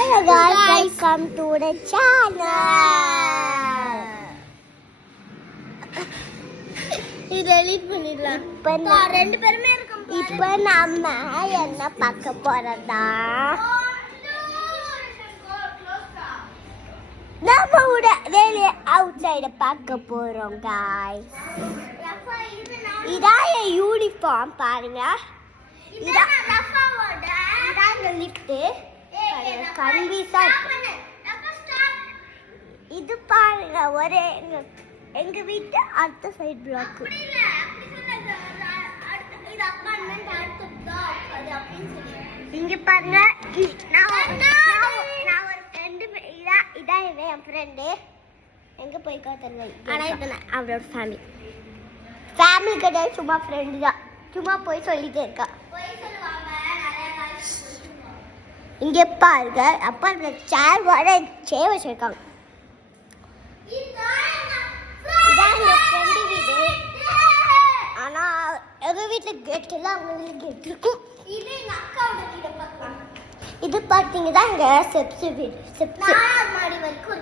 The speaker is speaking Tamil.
Hello guys, welcome to the channel. இது delete பண்ணிடலாம். இப்போ ரெண்டு பேருமே இருக்கோம். இப்போ நாம என்ன பார்க்க போறதா? நாம வெளியே outside பார்க்க போறோம் guys. இதான் என் யூனிஃபார்ம் பாருங்க. இதான் லிஃப்ட். கன்வீஸா இருக்கு. இது பாருங்க ஒரே எங்க வீட்டு அடுத்த சைடு பிளாக். இங்க பாருங்க நான் ஒரு ஃப்ரெண்டு இதான் என் ஃப்ரெண்டு எங்க போய் காத்துருங்க. ஆனா இது அவரோட ஃபேமிலி கிடையாது, சும்மா ஃப்ரெண்டு தான். சும்மா போய் சொல்லிட்டே இருக்கா. இங்க பாருங்க அப்பா இந்த சேர் வச்சிருக்காங்க. இதான் என் ஃப்ரெண்டு வீடு. ஆனா எங்க வீட்டுல கெட் எல்லாம் அவங்க வீட்டுல கெட் இருக்கும். இது எங்க அக்காவோட வீடு பார்க்கலாம். இது பாத்தீங்கன்னா இங்க ஸ்டெப்ஸ் வீடு. ஸ்டெப்ஸ் மாடி வரைக்கும்